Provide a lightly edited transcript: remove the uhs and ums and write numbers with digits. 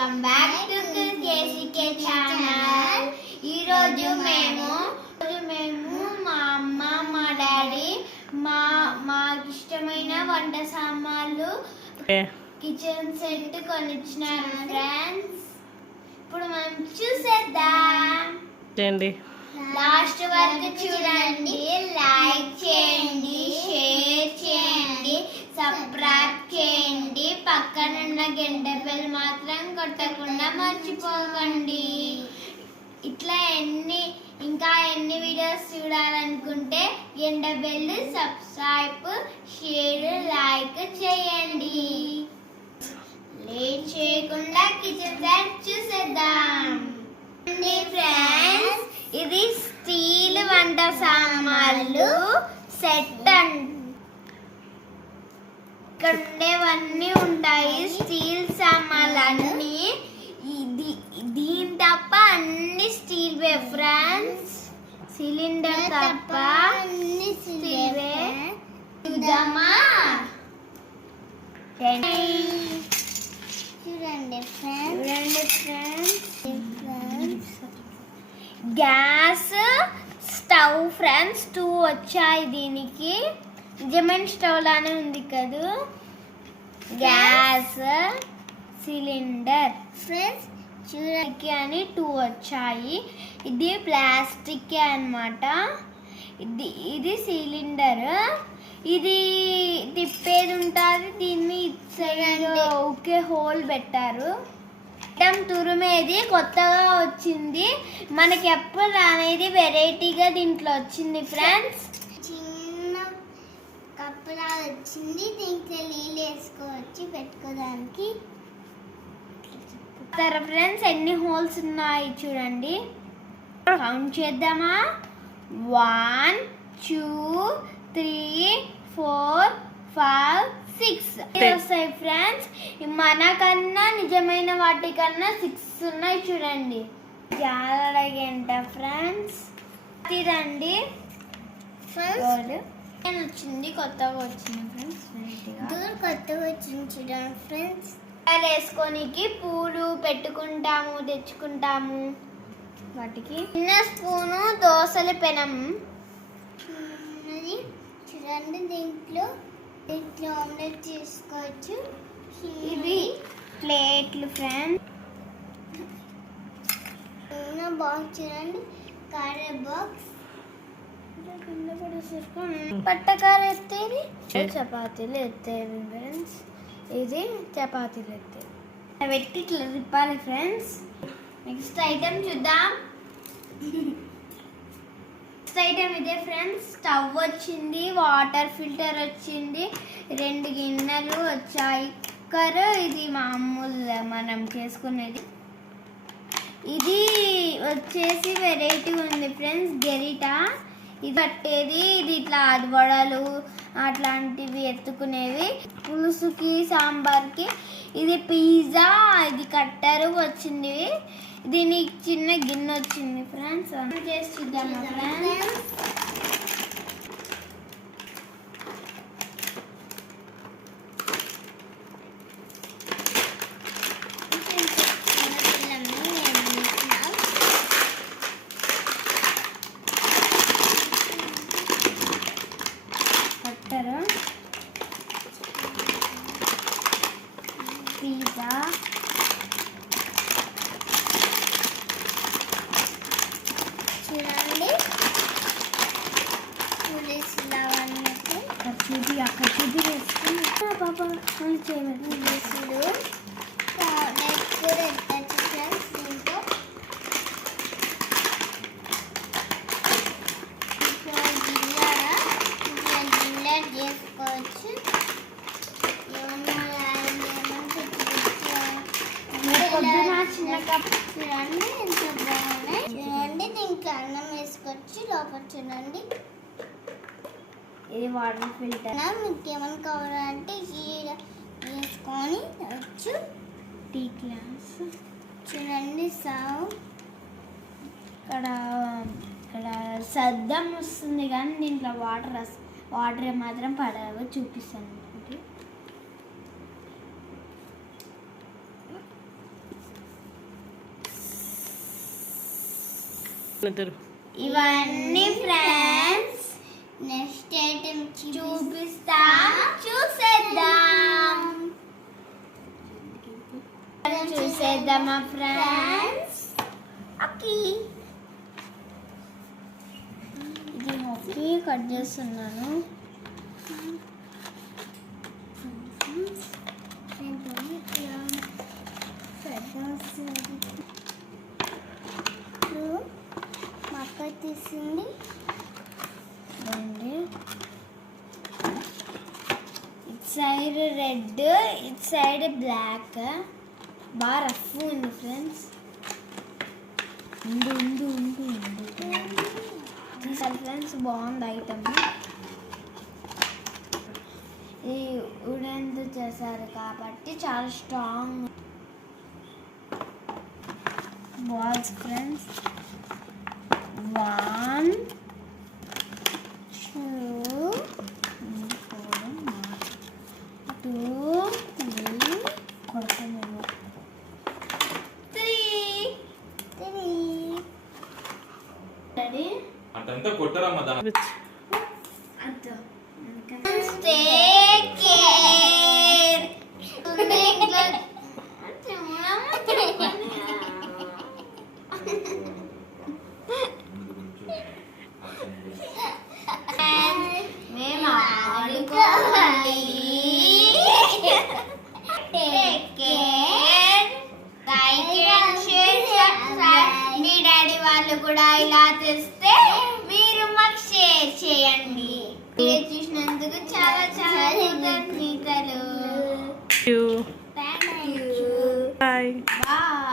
Welcome back to kckchannel channel. ఈరోజు మేము మా అమ్మ మా డాడీ మాకు ఇష్టమైన వంట సామాన్లు కిచెన్ సెట్ కొనిచ్చినారు ఫ్రెండ్స్. ఇప్పుడు మనం చూసేద్దాం. లాస్ట్ వరకు చూడండి, లైక్ చేయండి, షేర్ చేయండి, సబ్స్క్రైబ్ చేయండి, పక్కనున్న గంట బెల్ మాత్రం కొట్టకుండా మర్చిపోకండి. ఇట్లా ఇంకా ఎన్ని వీడియోస్ చూడాలనుకుంటే గంట బెల్, సబ్స్క్రైబ్, షేర్, లైక్ చేయండి. లేట్ చేయకుండా కిచెన్ సెట్ చూసేద్దాం ఫ్రెండ్స్. ఇది స్టీల్ వంట సామాన్లు సెట్ ఇక్కడ ఉండేవన్నీ ఉంటాయి. స్టీల్ సామాన్లు అన్ని దీని తప్ప అన్ని స్టీల్ వే ఫ్రెండ్స్. సిలిండర్ తప్ప అన్ని స్టీల్ వే. చూద్దామా? చూడండి ఫ్రెండ్స్, గ్యాస్ స్టవ్ ఫ్రెండ్స్ 2 వచ్చాయి. దీనికి నిజమైన స్టవ్ లానే ఉంది కదా. గ్యాస్ సిలిండర్ ఫ్రెండ్స్ చూడడానికి అని 2 వచ్చాయి. ఇది ప్లాస్టిక్ అన్నమాట. ఇది సిలిండర్. ఇది తిప్పేది ఉంటుంది. దీన్ని ఇటు సైడ్ ఒకే హోల్ పెట్టారు. తురుమేది కొత్తగా వచ్చింది. మనకి ఎప్పుడు అనేది వెరైటీగా దీంట్లో వచ్చింది ఫ్రెండ్స్. చిన్న కప్పులా వచ్చింది. దీంట్లో నీళ్ళు వేసుకోవచ్చు పెట్టుకోవడానికి. ఫ్రెండ్స్ ఎన్ని హోల్స్ ఉన్నాయి చూడండి. కౌంట్ చేద్దామా? 1 2 3 4 5 6 వస్తాయి ఫ్రెండ్స్. మనకన్నా నిజమైన వాటికన్నా 6 ఉన్నాయి చూడండి. జాగ్రత్త ఫ్రెండ్స్. రండి వచ్చింది, కొత్తగా వచ్చింది ఫ్రెండ్స్. కొత్తగా వచ్చింది చూడండి ఫ్రెండ్స్. వేసుకోనికి పూలు పెట్టుకుంటాము, తెచ్చుకుంటాము. వాటికి చిన్న స్పూను దోసల పెనం చూడండి. దీంట్లో ఆమ్లెట్ చేసుకోవచ్చు. ఇవి ప్లేట్లు ఫ్రెండ్స్. బాక్స్ చూడండి, కారే బాక్స్. పట్టకార ఎత్తేది, చపాతీలు ఎత్తేది ఫ్రెండ్స్. ఇది చపాతీలు ఎత్తేది పెట్టి ఇట్లా తిప్పాలి ఫ్రెండ్స్. నెక్స్ట్ ఐటమ్ చూద్దాం. ఐటమ్ ఇదే ఫ్రెండ్స్. స్టవ్ వచ్చింది, వాటర్ ఫిల్టర్ వచ్చింది, 2 గిన్నెలు వచ్చాయి, కుక్కర్. ఇది మామూలు మనం చేసుకునేది. ఇది వచ్చేసి వెరైటీ ఉంది ఫ్రెండ్స్, గెరిట. ఇది కట్టేది. ఇది ఇట్లా వడలు అట్లాంటివి ఎత్తుకునేవి, పులుసుకి సాంబార్కి. ఇది పిజ్జా. ఇది కట్టరు వచ్చింది. దీనికి చిన్న గిన్నె వచ్చింది ఫ్రెండ్స్. చేసి చూద్దామా ఫ్రెండ్స్? కట్టరు, పిజ్జా, చూడండి. కర్చూపి వేసుకుని పాప చేయమని వేసుడు. గిన్నె చేసుకోవచ్చు. చిన్న కప్ చూడండి ఎంత బాగున్నాయి. చూడండి దీంట్లో అన్నం వేసుకోవచ్చు. లోపల చూడండి ఇది వాటర్ ఫిల్టర్. మీకు ఏమైనా కావాలంటే వేసుకొని వచ్చు. టీ గ్లాస్ చూడండి. ఇక్కడ శబ్దం వస్తుంది కానీ దీంట్లో వాటర్ మాత్రం పడవు. చూపిస్తాను. ఇవన్నీ ఫ్రెండ్స్ నెక్స్ట్ ఐటమ్ చూపిస్తా, చూసేద్దామా ఫ్రెండ్స్? ఓకే, ఇది ఓకే కట్ చేస్తున్నాను. మక్క తీసింది ఇటు సైడ్ రెడ్, ఇటు సైడ్ బ్లాక్. బాగా రఫ్ ఉంది ఫ్రెండ్స్. తీసారు ఫ్రెండ్స్, బాగుంది ఐటమ్. ఇది ఉడెన్తో చేశారు కాబట్టి చాలా స్ట్రాంగ్ బాల్స్ ఫ్రెండ్స్. 1 2 2 3 కొడుతున్నాము 3 రెడీ అంతంతా కొట్టరమ్మ దాని అంత టేక్ కేర్. మేము ఆడుకోవాలి. Take care. Like and share, subscribe. Me daddy వాళ్ళు కూడా ఇలా తెస్తే మీరు మాకు షేర్ చేయండి. వీడియో చూసినందుకు చాలా చాలా కృతజ్ఞతలు. Bye. Bye.